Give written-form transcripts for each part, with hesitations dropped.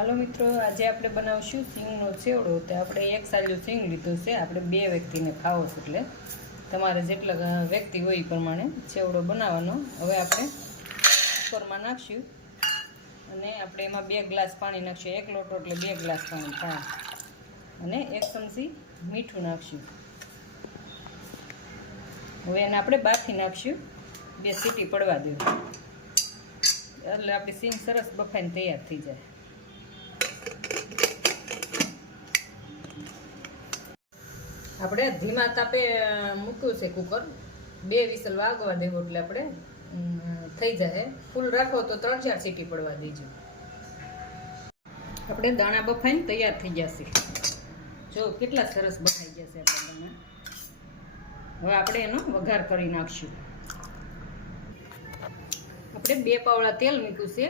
હાલો મિત્રો, આજે આપણે બનાવશું સિંગનો ચેવડો. તો આપણે એક સાજો સિંગ લીધો છે. આપણે 2 વ્યક્તિને ખાવો છે, એટલે તમારે જેટલા વ્યક્તિ હોય એ પ્રમાણે ચેવડો બનાવવાનો. હવે આપણે કુકરમાં નાખશું અને આપણે એમાં 2 ગ્લાસ પાણી નાખશું. 1 લોટો એટલે 2 ગ્લાસ પાણી થાય અને 1 ચમચી મીઠું નાખશું. હવે એને આપણે બાફી નાખશું. 2 સીટી પડવા દેવું એટલે આપણી સિંગ સરસ બફાઈને તૈયાર થઈ જાય. આપણે ધીમા તાપે મૂક્યું છે કુકર. 2 વિસલ વાગવા દેવો એટલે આપણે થઈ જાય. ફૂલ રાખો તો 3-4 સીટી પડવા દેજો. આપણે દાણા બફાઈને તૈયાર થઈ જશે. જો કેટલા સરસ બફાઈ જશે આપણા દાણા. હવે આપણે એનો વઘાર કરી નાખશું. આપણે 2 પાવડા તેલ મૂક્યું છે.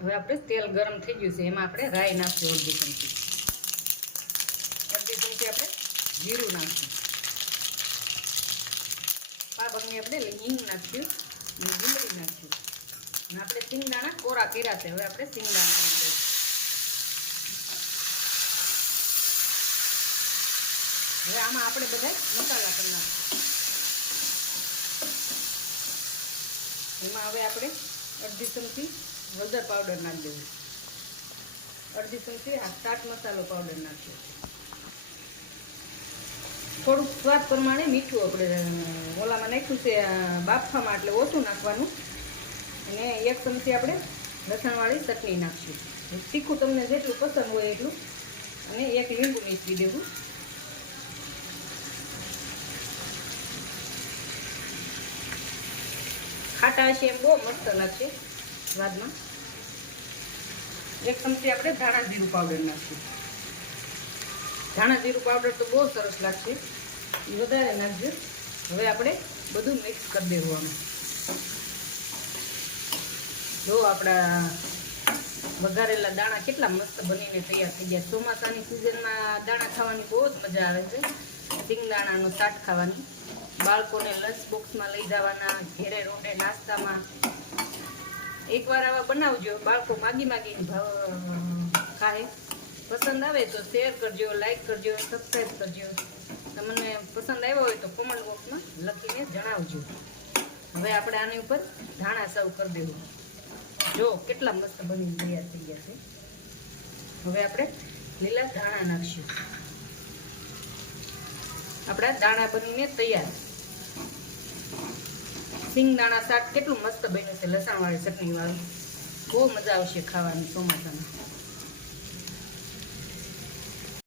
હવે આપણે તેલ ગરમ થઈ ગયું છે. એમાં આપણે રાઈ નાખશું. અડધી ચમચી આપણે જીરું નાખશું. પાપકની આપણે હિંગ નાખશું અને લીમડી નાખશું. અને આપણે સિંગદાણા કોરા કર્યા છે. હવે આપણે સિંગદાણા નાખીશું. હવે આમાં આપણે બધા મસાલા કરી નાખશું. એમાં હવે આપણે અડધી ચમચી હળદર પાવડર નાખી દેવું. અડધી ચમચી ચાટ મસાલો પાવડર નાખ્યો. થોડુંક સ્વાદ પ્રમાણે મીઠું આપણે ઓલામાં નાખ્યું છે બાફવામાં, એટલે ઓછું નાખવાનું. અને 1 ચમચી આપણે લસણવાળી ચટણી નાખશું. તીખું તમને જેટલું પસંદ હોય એટલું. અને 1 લીંબુ નીચવી દેવું. ખાટા હશે એમ બહુ મસ્ત લાગશે સ્વાદમાં. 1 ચમચી આપણે ધાણા જીરું પાવડર નાખશું. ધાણા જીરું પાવડર તો બહુ સરસ લાગશે, એ વધારે નાખજો. હવે આપણે બધું મિક્સ કરી દેવું. આમાં જો આપણા વઘારેલા દાણા કેટલા મસ્ત બનીને તૈયાર થઈ ગયા. ચોમાસાની સિઝનમાં દાણા ખાવાની બહુ જ મજા આવે છે. સિંગદાણાનું શાક ખાવાની. બાળકોને લંચ બોક્સમાં લઈ જવાના, ઘેરે રોટે નાસ્તામાં. એકવાર આવા બનાવજો. બાળકો માગીને ખાય. પસંદ આવે તો શેર કરજો, લાઈક કરજો, સબસ્ક્રાઈબ કરજો. તમને પસંદ આવ્યો હોય તો કોમેન્ટ બોક્સમાં લખીને જણાવજો. હવે આપણે આની ઉપર ધાણા સર્વ કરી દેવું. જો કેટલા મસ્ત બની તૈયાર થઈ ગયા છે. હવે આપણે લીલા ધાણા નાખશું. આપણા દાણા બનીને તૈયાર. સિંગદાણા શાક કેટલું મસ્ત બન્યું છે, લસણવાળી ચટણી વાળું. બહુ મજા આવશે ખાવાની ચોમાસામાં.